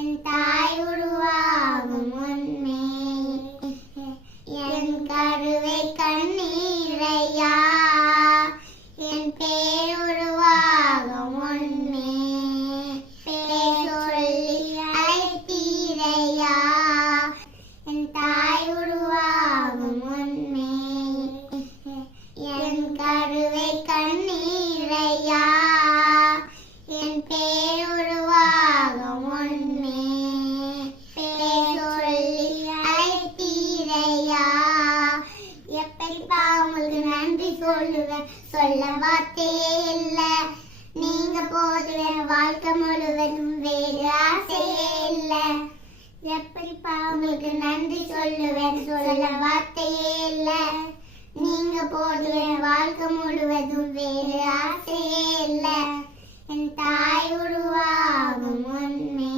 என் தாய் உருவாகும் முன்னே என் கருவை கண்ணீரையா. என் பேர் உருவாகும் முன்னே பேர் சொல்லி அழைத்தீரையா. என் தாய் உருவாகும் முன்னே என் கருவை கண்ணீரையா. முழுவன் சொல்ல வார்த்தையே இல்ல நீங்க போதுவேன் வாழ்க்கை முழுவதும் வேறு ஆசையே இல்ல. எப்படிப்பா உங்களுக்கு நன்றி சொல்லுவேன் சொல்ல வார்த்தையே இல்ல நீங்க போதுவேன் வாழ்க்கை முழுவதும் வேறு ஆசையே இல்ல. என் தாய் உருவாகும் முன்னே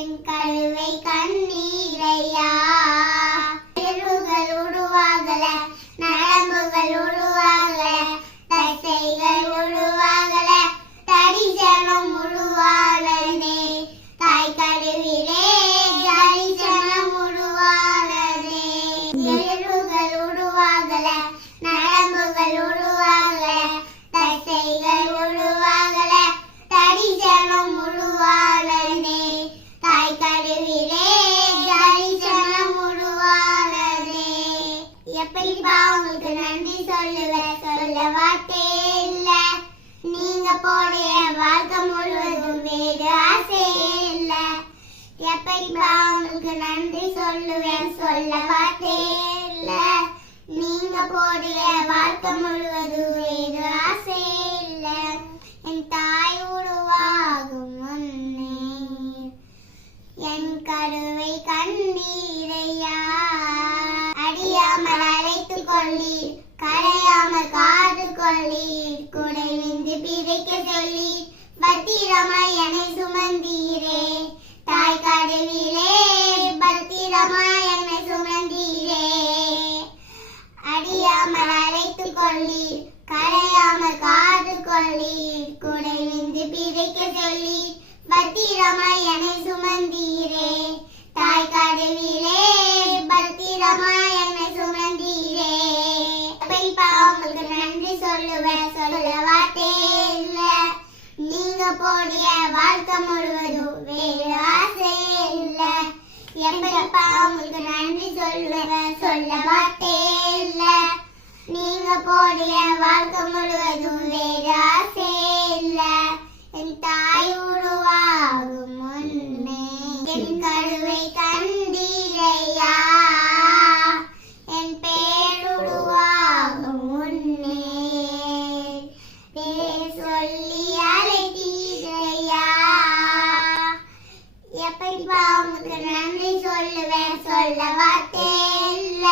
என் கழுவை கண்ணீரையா. உருவாகல நரம்புகள் உருவாகல உருவாகல நரம்புகள் உருவாகல தசைகள் உருவாகல தரிசனம் உருவானதே. தாய் கருவிலே தரிசனம் உருவானதே. எப்படிப்பா உங்களுக்கு நன்றி சொல்லுவேன் சொல்ல வார்த்தையே இல்ல. நீங்க போடைய வாழ்க்கை முழுவதும் வேறு ஆசையே இல்ல. எப்படிப்பா உங்களுக்கு நன்றி சொல்லுவேன் சொல்ல வார்த்தையே இல்ல வாழ்க்கை முழுவதும் வேறு ஆசையே இல்ல. என் தாய் உருவாகும் முன்னே என் கருவை கண்டீரையா? அடியாமல் அழைத்து கொள்ளீர் கரையாமல் காது கொள்ளீர். குடை விந்து பிதைக்க சொல்லி பத்திரமாய் என்னை சுமந்தீரே தாய் கருவிலே பத்திரமாய் என்னை சுமந்தீரே அடியாமல் அழைத்துக் கொள்ளீர் கரையாமல் காது கொள்ளீர் குடைவிந்து பிதைக்க சொல்லி பத்திரமாய் என்னை சுமந்தீரே தாய் பத்திரமாய் என்னை சுமந்தீரே உங்களுக்கு நன்றி சொல்லுவேன் சொல்ல வார்த்தையே இல்ல நீங்க போடிய வாழ்க்கை முழுவதும் வேறு ஆசை இல்ல. எப்படிப்பா உங்களுக்கு நன்றி சொல்லுவேன் சொல்ல வார்த்தையே இல்ல நீங்க போடிய வாழ்க்கை முழுவதும் வேறு ஆசையே இல்ல. என் தாய் சொல்லி அழைத்தீரையா எப்படிப்பா உங்களுக்கு நன்றி சொல்லுவேன்? சொல்ல வார்த்தையே இல்ல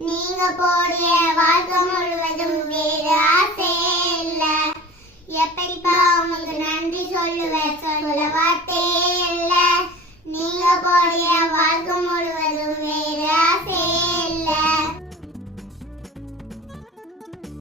நீங்க போடிய வாழ்க்கை முழுவதும் வேறு ஆசையே இல்ல. எப்படிப்பா உங்களுக்கு நன்றி சொல்லுவேன்? சொல்ல வார்த்தையே இல்ல நீங்க போடிய